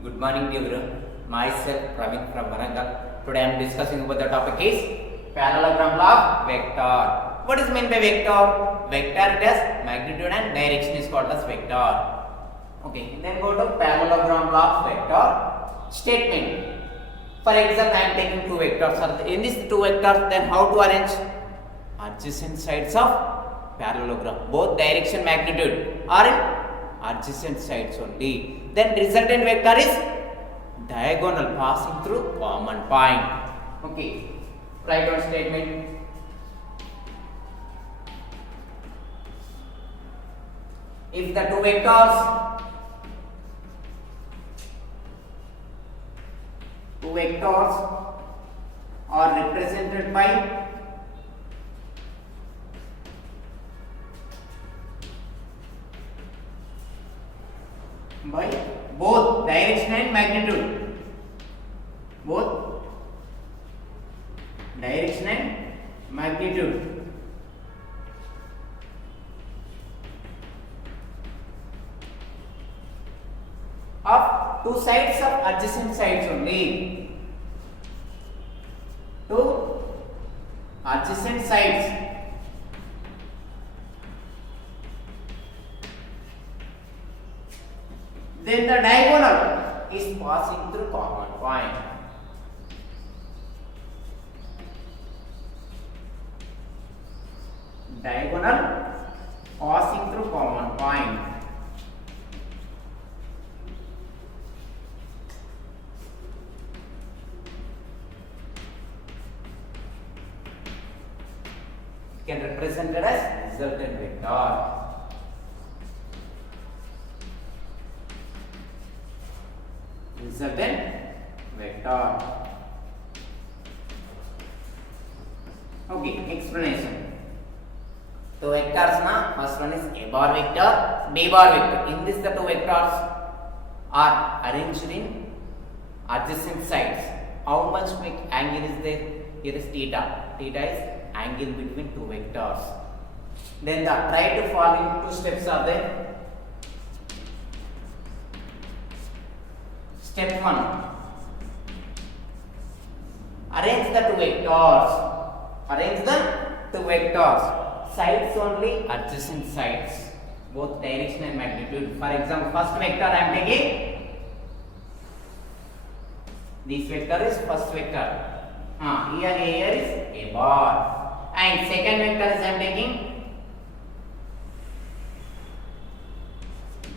Good morning, dear everyone. Myself Praveen from Varangal. Today I am discussing about the topic is parallelogram of vector. What is meant by vector? Vector it has magnitude and direction is called as vector. Okay, then go to parallelogram of vector statement. For example, I am taking two vectors. In these two vectors, then how to arrange adjacent sides of parallelogram? Both direction magnitude are in adjacent sides only. Then resultant vector is diagonal passing through common point. Okay, write down statement. If the two vectors are represented by both direction and magnitude, both direction and magnitude, of two sides of adjacent sides only, two adjacent sides, then the diagonal is passing through common point. Diagonal passing through common point. Can be represented as resultant vector. Resultant vector. Okay, explanation. Two vectors na, first one is A bar vector, B bar vector. In this the two vectors are arranged in adjacent sides. How much angle is there? Here is theta. Theta is angle between two vectors. Then the try to follow two steps are there. Step 1. Arrange the two vectors. Arrange the two vectors. Sides only, adjacent sides. Both direction and magnitude. For example, first vector I am taking. This vector is first vector. Here is A bar. And second vector is I am taking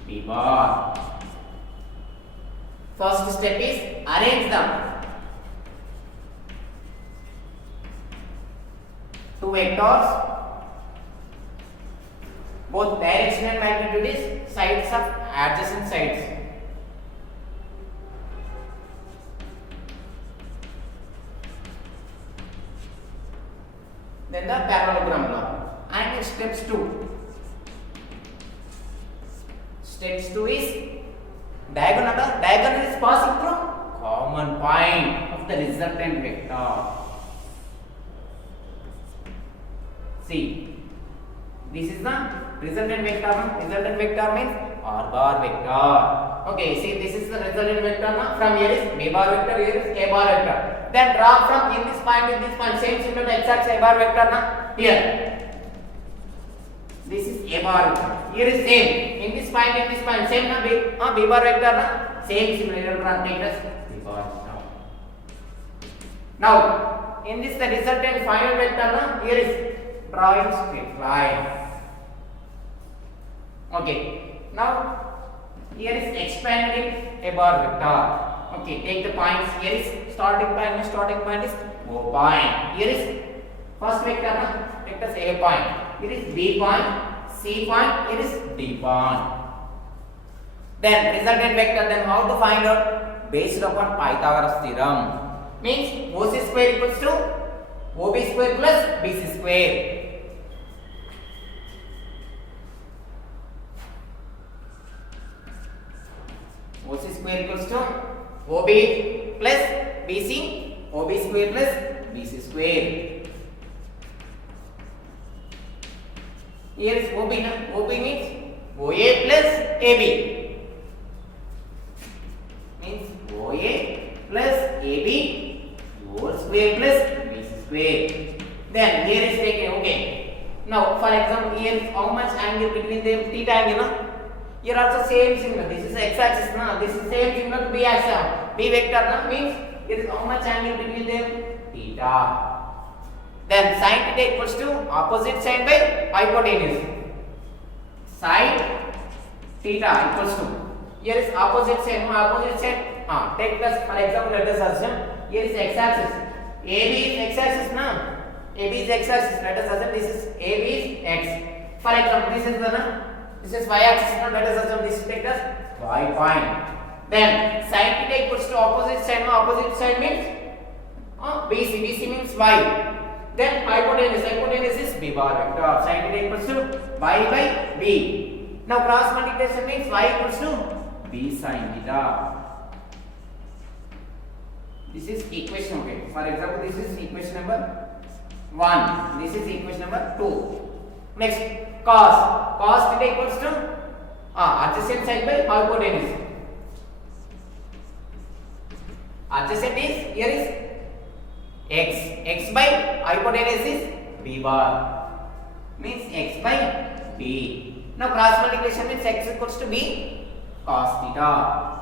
B bar. First step is arrange them. Two vectors, both direction and magnitude is sides of adjacent sides. Then the parallelogram law. And steps 2. Steps 2 is diagonal is passing through common point of the resultant vector. See, this is the resultant vector. Resultant vector means R bar vector. Okay, see, this is the resultant vector. From here is B bar vector, here is A bar vector. Then draw from in this point, same similar to exact A bar vector. Here, this is A bar. Here is same. In this point, same na B bar vector na same similar to take as B bar. Now, in this the resultant final vector na here is drawing straight line. Okay. Now, here is expanding A bar vector. Okay. Take the points. Here is starting point is O point. Here is first vector na vector is A point. Here is B point. C point, here is D point. Then resultant vector, then how to find out? Based upon Pythagoras theorem. Means OC square equals to OB square plus BC square. OC square equals to OB plus BC, OB square plus BC square. Here is OB. OB means OA plus AB. Means AB whole square plus BC square. Then here is taken, okay. Now for example, here is how much angle between them? Theta angle, no? Here also same signal. This is x axis, no? This is same signal to B axis. B vector, no? Means here is how much angle between them? Theta. Then sin theta equals to opposite side by hypotenuse. Sin theta equals to, here is opposite side, no? Opposite side. Take us for example, let us assume here is x axis. AB is x axis, no? AB is x axis. Let us assume this is AB is x. For example, this is the, no? This is y axis. No? Let us assume this is take us y point. Then sin theta equals to opposite side. No? Opposite side means BC. BC means y. Then hypotenuse is b bar vector. Sin theta equals to y by b. Now cross multiplication means y equals to b sin theta. This is equation, okay. For example, this is equation number 1. This is equation number 2. Next, cos. Cos theta equals to adjacent side by hypotenuse. Adjacent is, here is x. X by hypotenuse is b bar. Means x by b. Now cross multiplication means x equals to b cos theta.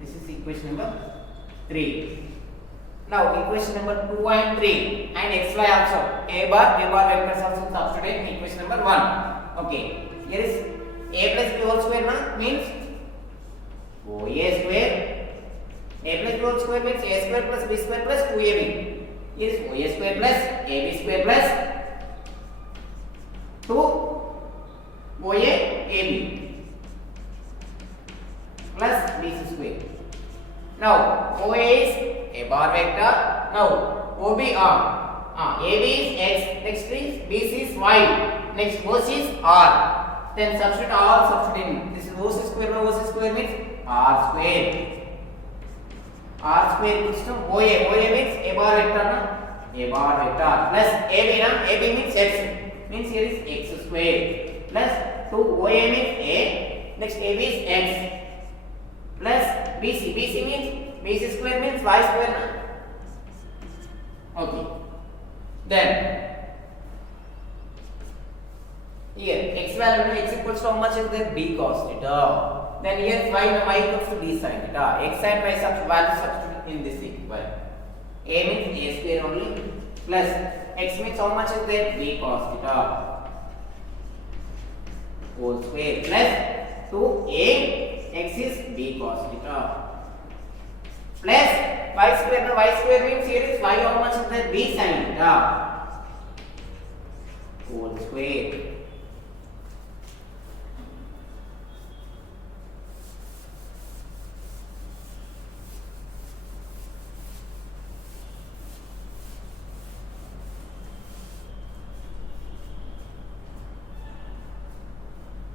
This is equation number 3. Now equation number 2 and 3 and xy also. A bar vectors also substitute in equation number 1. Okay. Here is a plus b whole square, na? Means OA square. A plus b whole square means a square plus b square plus 2ab. Here is OA square plus ab square plus 2 OA ab plus bc square. Now OA is a bar vector. Now OB AB is x. Next is BC is y. Next OC is R. Then substitute all substituting. This is OC square. Now OC square means R square. R square equals to OA. OA means a bar vector. Na? A bar vector plus AB. Na? AB means x. Means here is x square plus 2 OA means a. Next AB is x. Plus BC. BC means BC square means y square, na? Okay. Then here x value, x equals to how much is there? B cos theta. Then here y equals to b sin theta. X and y value substitute in this equation. A means a square only plus x means how much is there? B cos theta whole square plus 2a. X is b cos theta plus y square. Now y square means here is y how much is there? B sin theta whole square.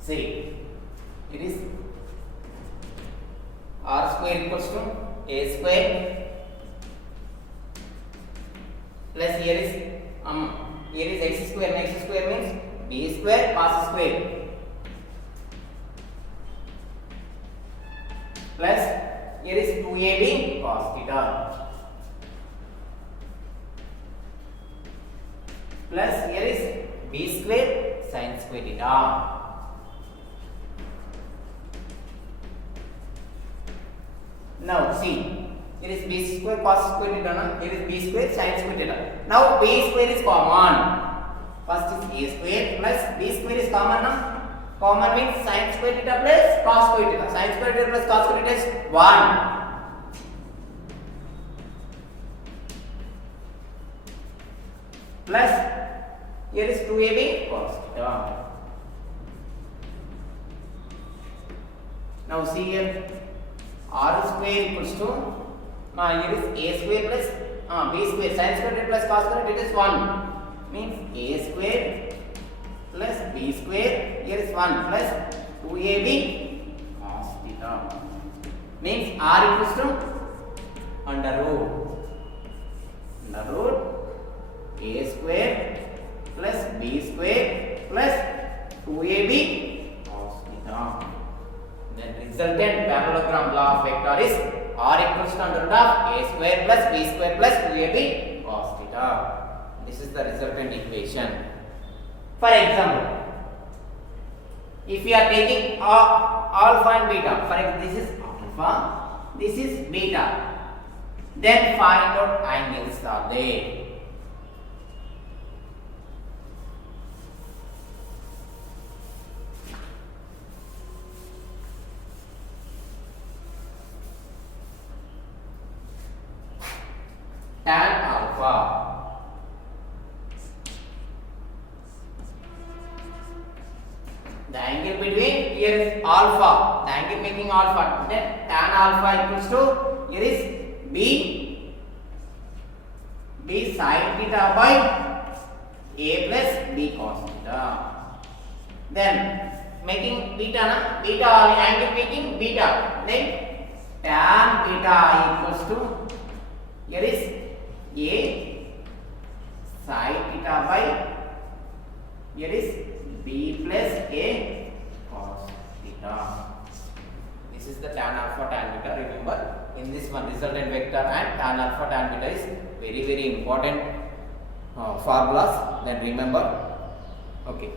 See, it is r square equals to a square plus here is x square. X square means b square cos square plus here is 2ab cos theta plus here is b square sin square theta. Now see, here is b square cos square theta, na? Here is b square sin square theta. Now b square is common. First is a square plus b square is common, na? Common means sin square theta plus cos square theta. Sin square theta plus cos square theta is 1. Plus here is 2ab cos theta. Now see here, r square equals to here is a square plus b square sin square theta plus cos square theta is 1. Means a square plus b square, here is 1 plus 2ab cos theta. Means r equals to under root a square plus b square plus 2ab cos theta. Then resultant parallelogram law of vector is r equals to under root of a square plus b square plus 2ab cos theta. This is the resultant equation. For example, if we are taking alpha and beta, for example, this is alpha, this is beta, then find out angles are there. Tan alpha, the angle between here is alpha, the angle making alpha, then tan alpha equals to here is b sin theta by a plus b cos theta. Then making beta na, beta angle making beta, then tan beta equals to here is a sin theta by here is b plus a cos theta. This is the tan alpha tan beta. Remember, in this one resultant vector and tan alpha tan beta is very important formulas. Then remember. Okay.